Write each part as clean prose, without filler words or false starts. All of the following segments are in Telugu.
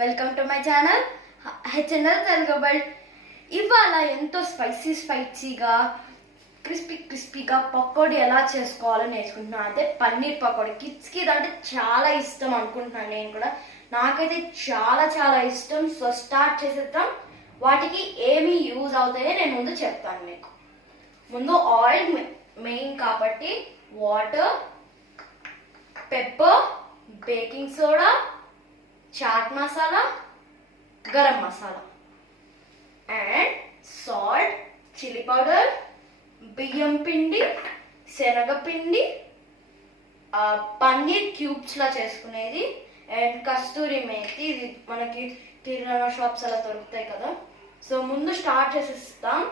Welcome to my channel HNL Telugu world. ఇవాళ ఎంతో స్పైసీగా క్రిస్పీగా పకోడీ ఎలా చేసుకోవాలో నేర్చుకుంటున్నాను. అదే పన్నీర్ పకోడీ. కిడ్స్కి ఇదంటే చాలా ఇష్టం అనుకుంటున్నాను నేను కూడా. నాకైతే చాలా ఇష్టం. సో స్టార్ట్ చేసేద్దాం. వాటికి ఏమి యూజ్ అవుతాయో నేను ముందు చెప్తాను మీకు. ముందు ఆయిల్ మెయిన్ కాబట్టి water, pepper, baking soda, chaat masala, garam masala and salt, chilli powder, బియ్యం పిండి, శనగపిండి, పన్నీర్ క్యూబ్స్ లా చేసుకునేది అండ్ కస్తూరి మేతి. ఇది మనకి కిరాణా షాప్స్ అలా దొరుకుతాయి కదా. సో ముందు స్టార్ట్ చేసేస్తాం.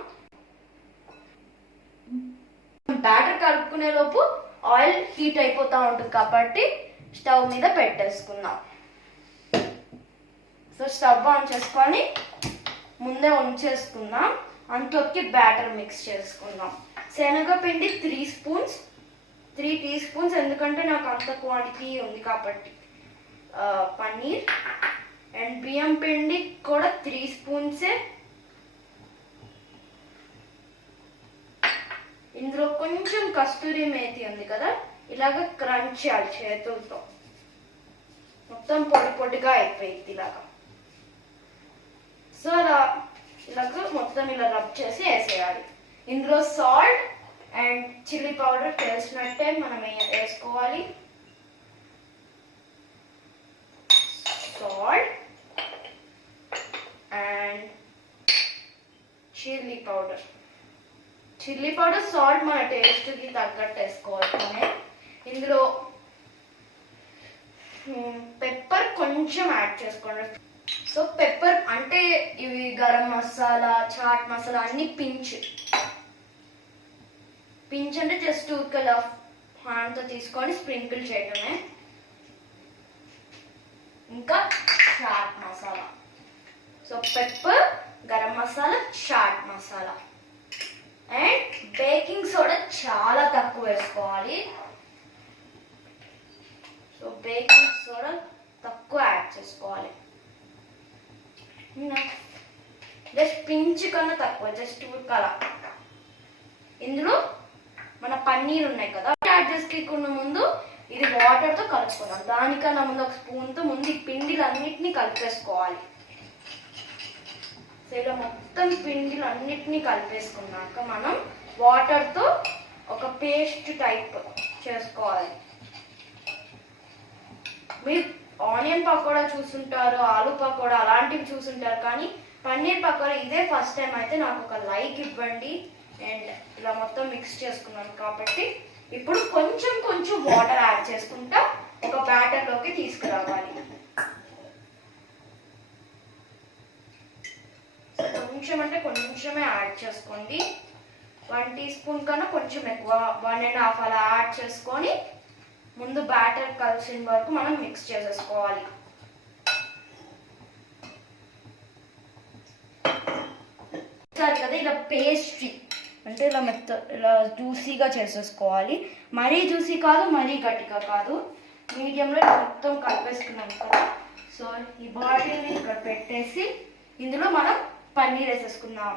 బ్యాటర్ కలుపుకునే లోపు ఆయిల్ హీట్ అయిపోతూ ఉంటుంది కాబట్టి స్టవ్ మీద పెట్టేసుకుందాం. సో స్టవ్ ఆన్ చేసుకొని ముందే ఉంచేసుకుందాం. అంతలోకి బ్యాటర్ మిక్స్ చేసుకుందాం. శనగపిండి 3 టీ స్పూన్స్, ఎందుకంటే నాకు అంత క్వాంటిటీ ఉంది కాబట్టి పన్నీర్. అండ్ బియ్యం పిండి కూడా 3 స్పూన్సే. ఇందులో కొంచెం కస్తూరి మేతి ఉంది కదా, ఇలాగ క్రంచ్ చేయాలి చేతులతో. మొత్తం పొడిగా అయిపోయింది ఇలాగా. సో ఇలాగ మొత్తం ఇలా రబ్ చేసి వేసేయాలి. ఇందులో సాల్ట్ అండ్ చిల్లీ పౌడర్ తెలిసినట్టే మనం వేసుకోవాలి. Salt and chilli powder, salt మన టేస్ట్కి తగ్గట్టు వేసుకోవాలి. ఇందులో పెప్పర్ కొంచెం యాడ్ చేసుకోండి. సో పెప్పర్ అంటే ఇవి గరం మసాలా, చాట్ మసాలా అన్ని పించ్ అంటే జస్ట్ ఊరికలా హ్యాండ్తో తీసుకొని స్ప్రింకిల్ చేయడమే. ఇంకా chaat masala. So pepper, garam masala, chaat masala and baking soda చాలా తక్కువ వేసుకోవాలి. సో బేకింగ్ సోడా తక్కువ యాడ్ చేసుకోవాలి. జస్ట్ పించ్ కన్నా తక్కువ, జస్ట్ ఉడకాలా. ఇందులో మన పన్నీర్ ఉన్నాయి కదా, యాడ్ చేసుకున్న ముందు ఇది వాటర్తో కలుపుకున్నాం. దానికన్నా ముందు ఒక స్పూన్తో ముందు ఈ పిండిలన్నిటినీ కలిపేసుకోవాలి. సో ఇలా మొత్తం పిండిలన్నిటినీ కలిపేసుకున్నాక మనం వాటర్తో ఒక పేస్ట్ టైప్ చేసుకోవాలి. మీరు ఆనియన్ పకోడా చూసుంటారు, ఆలు పకోడా అలాంటివి చూసుంటారు, కానీ పన్నీర్ పకోడా ఇదే ఫస్ట్ టైం. అయితే నాకు ఒక లైక్ ఇవ్వండి. అండ్ ఇలా మొత్తం మిక్స్ చేసుకున్నాను కాబట్టి ఇప్పుడు కొంచెం వాటర్ యాడ్ చేసుకుంటా ఒక బ్యాటర్లోకి తీసుకురావాలి. కొంచెం అంటే కొంచెమే యాడ్ చేసుకోండి. 1 టీ స్పూన్ కన్నా కొంచెం ఎక్కువ, 1.5 అలా యాడ్ చేసుకొని ముందు బ్యాటర్ కలిసిన వరకు మనం మిక్స్ చేసేసుకోవాలి. కదా ఇలా పేస్ట్రీ అంటే ఇలా జ్యూసీగా చేసేసుకోవాలి. మరీ జ్యూసీ కాదు, మరీ గట్టిగా కాదు, మీడియంలో మొత్తం కలిపేసుకున్నాం కదా. సో ఈ బాటిల్ని ఇక్కడ పెట్టేసి ఇందులో మనం పన్నీర్ వేసేసుకుందాం.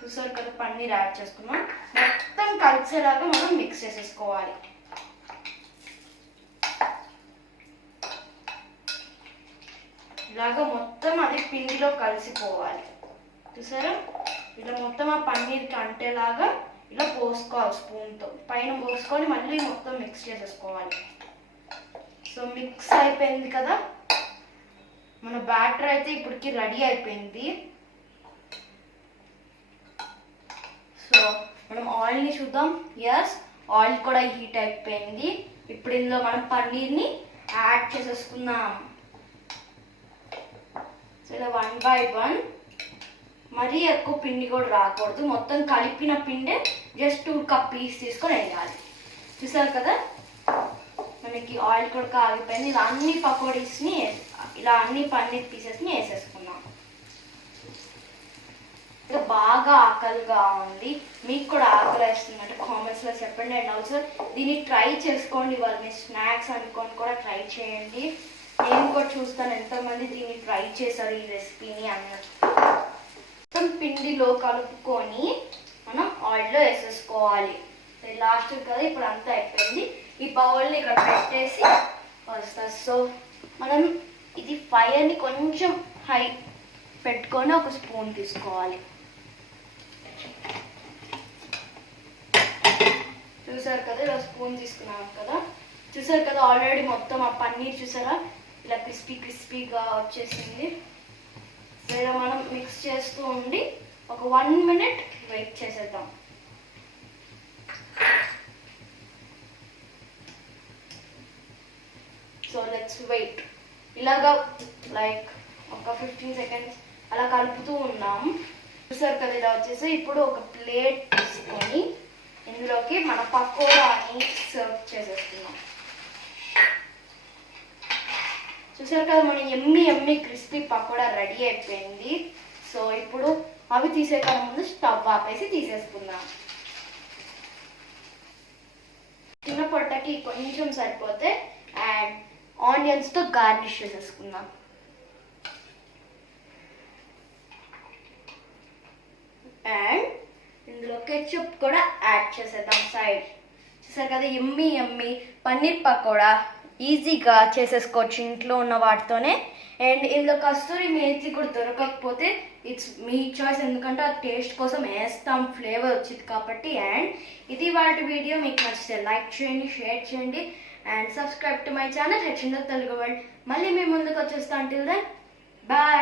చూసారు కదా, పన్నీర్ యాడ్ చేసుకున్నాం. మొత్తం కలిసేలాగా మనం మిక్స్ చేసేసుకోవాలి. ఇలాగా మొత్తం అది పిండిలో కలిసిపోవాలి. చూసారా, ఇలా మొత్తం ఆ పన్నీర్కి అంటేలాగా ఇలా పోసుకోవాలి. స్పూన్తో పైన పోసుకొని మళ్ళీ మొత్తం మిక్స్ చేసేసుకోవాలి. సో మిక్స్ అయిపోయింది కదా, మన బ్యాటర్ అయితే ఇప్పటికి రెడీ అయిపోయింది. సో మనం ఆయిల్ని చూద్దాం. ఎస్, ఆయిల్ కూడా హీట్ అయిపోయింది. ఇప్పుడు ఇందులో మనం పన్నీర్ని యాడ్ చేసేసుకుందాం. సో ఇలా 1 by 1, మరీ ఎక్కువ పిండి కూడా రాకూడదు. మొత్తం కలిపిన పిండే జస్ట్ 2 కప్ పీస్ తీసుకొని వేయాలి. చూసారు కదా, మనకి ఆయిల్ కూడా కాగిపోయింది. ఇలా అన్ని పకోడీస్ని, ఇలా అన్ని పన్నీర్ పీసెస్ని వేసేసుకున్నాం. బాగా ఆకలిగా ఉంది, మీకు కూడా ఆకలి వేస్తుందంటే కామెంట్స్లో చెప్పండి. అండ్ ఆల్సో దీన్ని ట్రై చేసుకోండి, వాళ్ళు మీ స్నాక్స్ అనుకొని కూడా ట్రై చేయండి. నేను కూడా చూస్తాను ఎంతమంది దీన్ని ట్రై చేశారు ఈ రెసిపీని అన్నట్టు. మొత్తం పిండిలో కలుపుకొని మనం ఆయిల్లో వేసేసుకోవాలి. లాస్ట్ కదా ఇప్పుడు అంతా అయిపోయింది. ఈ బౌల్ని ఇక్కడ పెట్టేసి వస్తా. సో మనం ఇది ఫైర్ని కొంచెం హై పెట్టుకొని ఒక స్పూన్ తీసుకోవాలి. చూసారు కదా, ఇలా స్పూన్ తీసుకున్నాం కదా. చూసారు కదా ఆల్రెడీ మొత్తం ఆ పన్నీర్ చూసారా ఇలా క్రిస్పీగా వచ్చేసింది. సో ఇలా మనం మిక్స్ చేస్తూ ఉండి ఒక 1 minute వెయిట్ చేసేద్దాం. So let's wait. ఇలాగా లైక్ ఒక 15 seconds అలా కలుపుతూ ఉన్నాం. చూసారు కదా ఇలా వచ్చేసి ఇప్పుడు ఒక ప్లేట్ తీసుకొని ఇందులోకి మన పకోడాని సర్వ్ చేసేస్తున్నాం. చూసారు కదా మన ఎమ్మి క్రిస్పీ పకోడా రెడీ అయిపోయింది. సో ఇప్పుడు అవి తీసేయక ముందు స్టవ్ ఆపేసి తీసేసుకుందాం. చిన్న పొట్టకి కొంచెం సరిపోతే అండ్ ఆనియన్స్తో గార్నిష్ చేసేసుకుందాం. అండ్ ఇందులో కెచప్ కూడా యాడ్ చేసేద్దాం సైడ్. చూసారు కదా ఎమ్మి పన్నీర్ పకోడా ఈజీగా చేసేసుకోవచ్చు ఇంట్లో ఉన్న వాటితోనే. అండ్ ఇందులో కస్తూరి మేతి కూడా దొరకకపోతే ఇట్స్ మీ చాయిస్, ఎందుకంటే ఆ టేస్ట్ కోసం వేస్తాం, ఫ్లేవర్ వచ్చింది కాబట్టి. అండ్ ఇది వాటి వీడియో మీకు నచ్చితే లైక్ చేయండి, షేర్ చేయండి and subscribe to my channel HML Telugu world. మళ్ళీ మీ ముందుకు వచ్చేస్తాను. Till then bye.